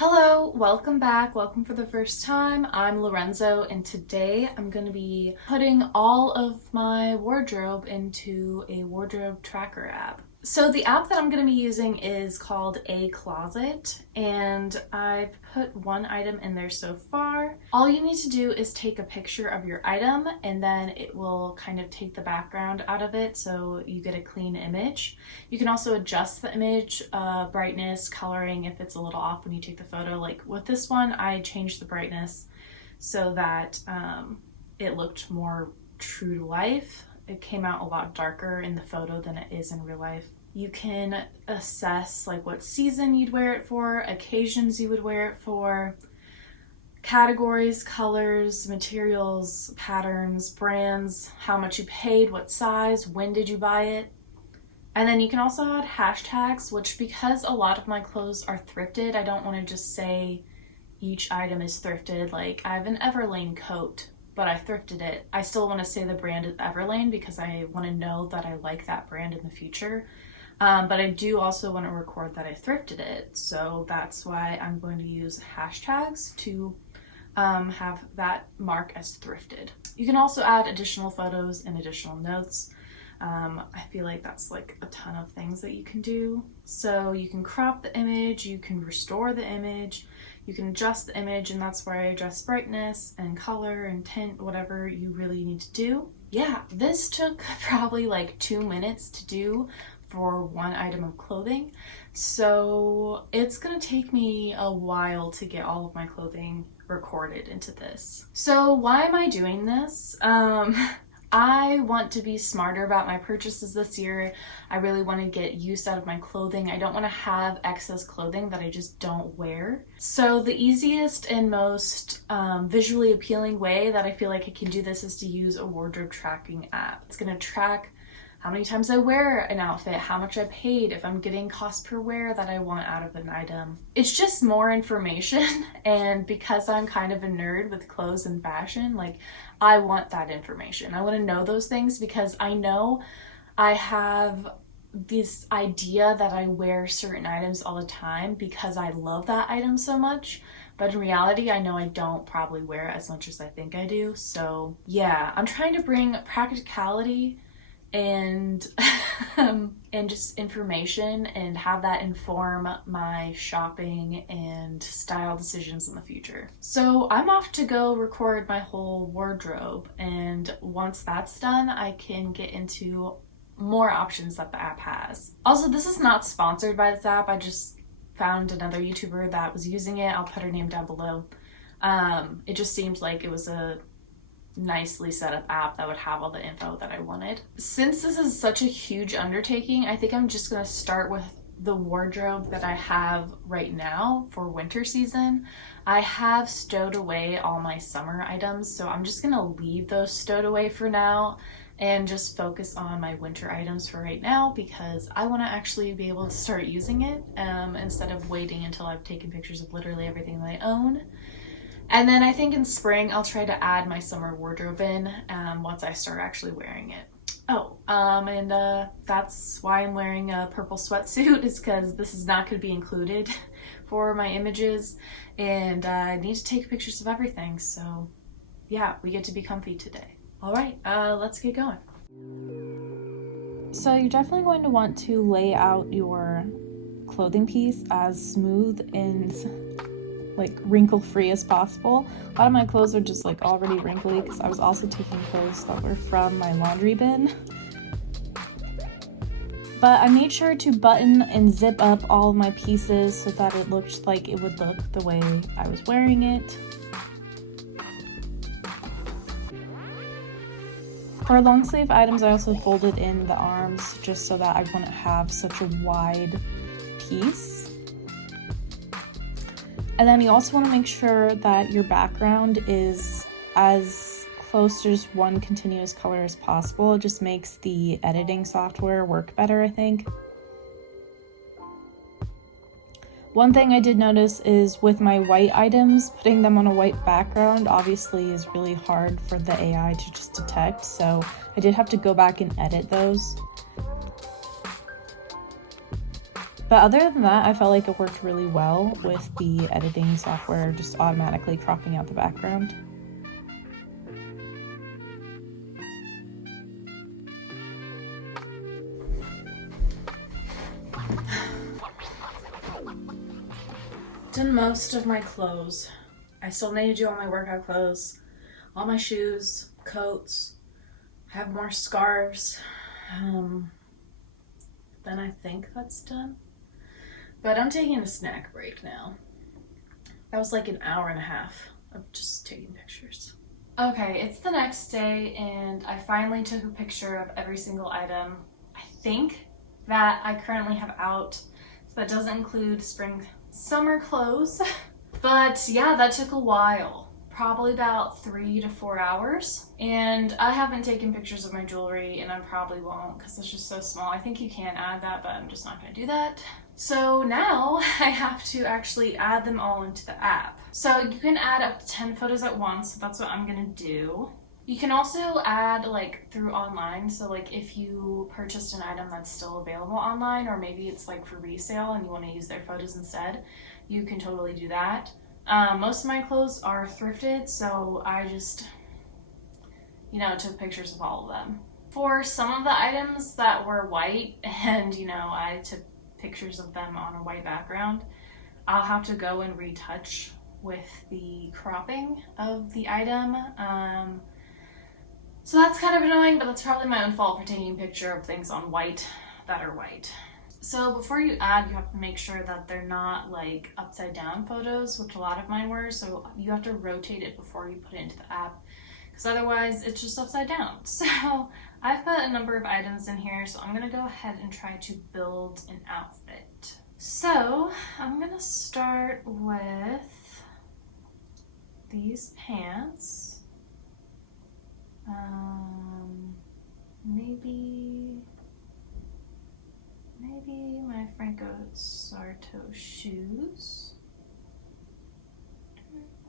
Hello, welcome back. Welcome for the first time. I'm Lorenzo, and today I'm going to be putting all of my wardrobe into a wardrobe tracker app. So the app that I'm going to be using is called ACloset, and I've put one item in there so far. All you need to do is take a picture of your item, and then it will kind of take the background out of it so you get a clean image. You can also adjust the image, brightness, coloring if it's a little off when you take the photo. Like with this one, I changed the brightness so that it looked more true to life. It came out a lot darker in the photo than it is in real life. You can assess like what season you'd wear it for, occasions you would wear it for, categories, colors, materials, patterns, brands, how much you paid, what size, when did you buy it. And then you can also add hashtags, which because a lot of my clothes are thrifted, I don't want to just say each item is thrifted. Like I have an Everlane coat, but I thrifted it. I still want to say the brand is Everlane because I want to know that I like that brand in the future. But I do also want to record that I thrifted it. So that's why I'm going to use hashtags to have that mark as thrifted. You can also add additional photos and additional notes. I feel like that's like a ton of things that you can do. So you can crop the image, you can restore the image, you can adjust the image, and that's where I adjust brightness and color and tint, whatever you really need to do. Yeah, this took probably like 2 minutes to do for one item of clothing. So it's gonna take me a while to get all of my clothing recorded into this. So why am I doing this? I want to be smarter about my purchases this year. I really want to get use out of my clothing. I don't want to have excess clothing that I just don't wear. So the easiest and most visually appealing way that I feel like I can do this is to use a wardrobe tracking app. It's going to track how many times I wear an outfit, how much I paid, if I'm getting cost per wear that I want out of an item. It's just more information, and because I'm kind of a nerd with clothes and fashion, like I want that information. I want to know those things because I know I have this idea that I wear certain items all the time because I love that item so much. But in reality, I know I don't probably wear it as much as I think I do. So yeah, I'm trying to bring practicality and and just information and have that inform my shopping and style decisions in the future. So I'm off to go record my whole wardrobe, and once that's done, I can get into more options that the app has. Also, this is not sponsored by this app. I just found another YouTuber that was using it. I'll put her name down below. It just seemed like it was a nicely set up app that would have all the info that I wanted. Since this is such a huge undertaking, I think I'm just going to start with the wardrobe that I have right now for winter season. I have stowed away all my summer items, so I'm just going to leave those stowed away for now and just focus on my winter items for right now because I want to actually be able to start using it instead of waiting until I've taken pictures of literally everything that I own. And then I think in spring, I'll try to add my summer wardrobe in once I start actually wearing it. That's why I'm wearing a purple sweatsuit, is because this is not going to be included for my images. And I need to take pictures of everything. So yeah, we get to be comfy today. All right, let's get going. So you're definitely going to want to lay out your clothing piece as smooth and like wrinkle free as possible. A lot of my clothes are just like already wrinkly because I was also taking clothes that were from my laundry bin. But I made sure to button and zip up all of my pieces so that it looked like it would look the way I was wearing it. For long sleeve items, I also folded in the arms just so that I wouldn't have such a wide piece. And then you also want to make sure that your background is as close to just one continuous color as possible. It just makes the editing software work better, I think. One thing I did notice is with my white items, putting them on a white background obviously is really hard for the AI to just detect, so I did have to go back and edit those. But other than that, I felt like it worked really well with the editing software just automatically cropping out the background. Done most of my clothes. I still need to do all my workout clothes, all my shoes, coats. I have more scarves. Then I think that's done. But I'm taking a snack break now. That was like an hour and a half of just taking pictures. Okay, it's the next day and I finally took a picture of every single item I think that I currently have out. So that doesn't include spring, summer clothes. But yeah, that took a while. Probably about 3 to 4 hours. And I haven't taken pictures of my jewelry and I probably won't because it's just so small. I think you can add that, but I'm just not gonna do that. So now I have to actually add them all into the app. So you can add up to 10 photos at once, so that's what I'm gonna do. You can also add like through online, so like if you purchased an item that's still available online, or maybe it's like for resale and you want to use their photos instead, you can totally do that. Most of my clothes are thrifted, so I just, took pictures of all of them. For some of the items that were white and, I took pictures of them on a white background, I'll have to go and retouch with the cropping of the item. So that's kind of annoying, but that's probably my own fault for taking a picture of things on white that are white. So before you add, you have to make sure that they're not like upside down photos, which a lot of mine were. So you have to rotate it before you put it into the app, because otherwise it's just upside down. So I've put a number of items in here, so I'm gonna go ahead and try to build an outfit. So I'm gonna start with these pants. Maybe my Franco Sarto shoes.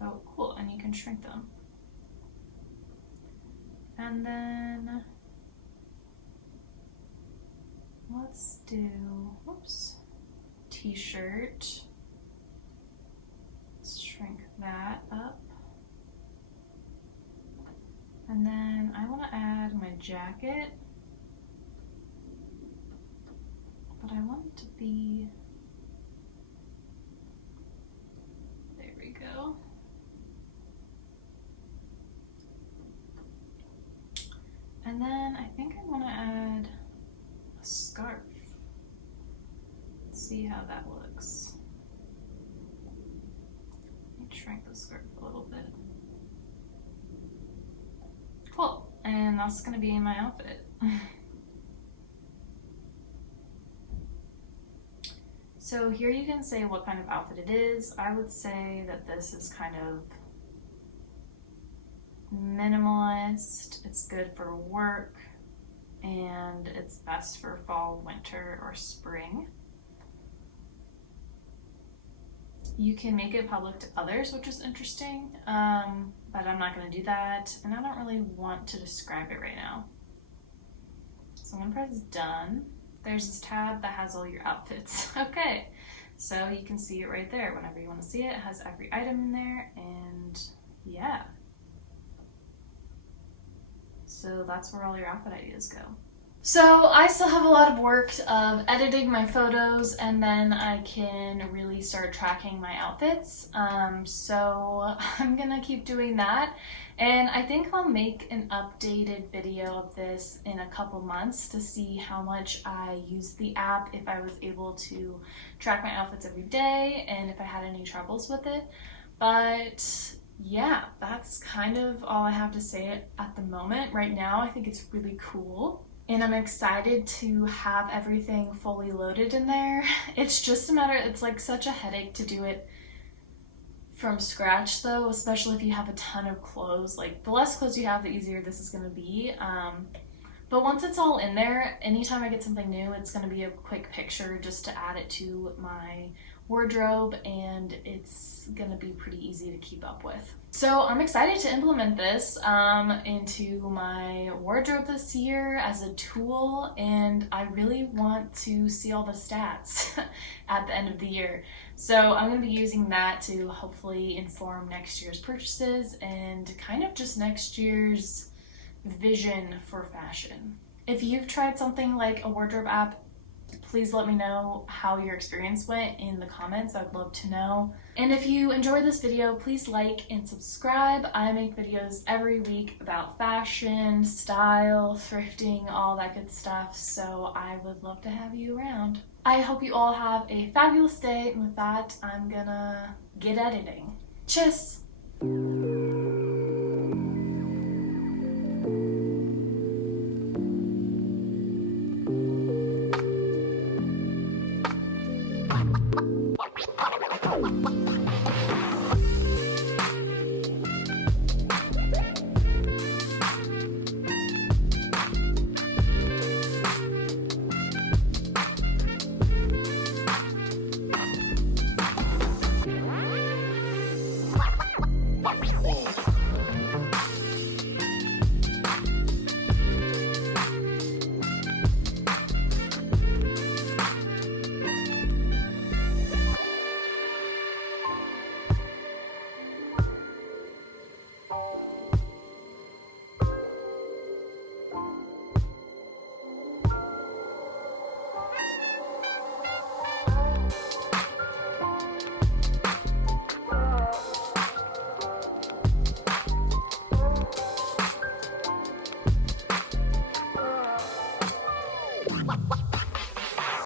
Oh, cool, and you can shrink them. And then let's do, t-shirt. Let's shrink that up. And then I want to add my jacket, but I want it to be, there we go. And then I think I want to add a scarf. Let's see how that looks. Let me shrink the scarf a little bit. Cool, and that's gonna be my outfit. So here you can say what kind of outfit it is. I would say that this is kind of minimalist. It's good for work, and it's best for fall, winter, or spring. You can make it public to others, which is interesting, but I'm not going to do that, and I don't really want to describe it right now. So I'm going to press done. There's this tab that has all your outfits. Okay, so you can see it right there whenever you want to see it. It has every item in there, and yeah. So that's where all your outfit ideas go. So I still have a lot of work of editing my photos, and then I can really start tracking my outfits. So I'm gonna keep doing that, and I think I'll make an updated video of this in a couple months to see how much I used the app, if I was able to track my outfits every day, and if I had any troubles with it. But yeah, that's kind of all I have to say at the moment. Right now, I think it's really cool. And I'm excited to have everything fully loaded in there. It's just a matter, it's like such a headache to do it from scratch though, especially if you have a ton of clothes. Like the less clothes you have, the easier this is gonna be. But once it's all in there, anytime I get something new, it's gonna be a quick picture just to add it to my wardrobe, and it's gonna be pretty easy to keep up with. So I'm excited to implement this into my wardrobe this year as a tool, and I really want to see all the stats at the end of the year. So I'm going to be using that to hopefully inform next year's purchases and kind of just next year's vision for fashion. If you've tried something like a wardrobe app, please let me know how your experience went in the comments. I'd love to know. And if you enjoyed this video, please like and subscribe. I make videos every week about fashion, style, thrifting, all that good stuff, so I would love to have you around. I hope you all have a fabulous day, and with that, I'm gonna get editing. Tschüss! Oh.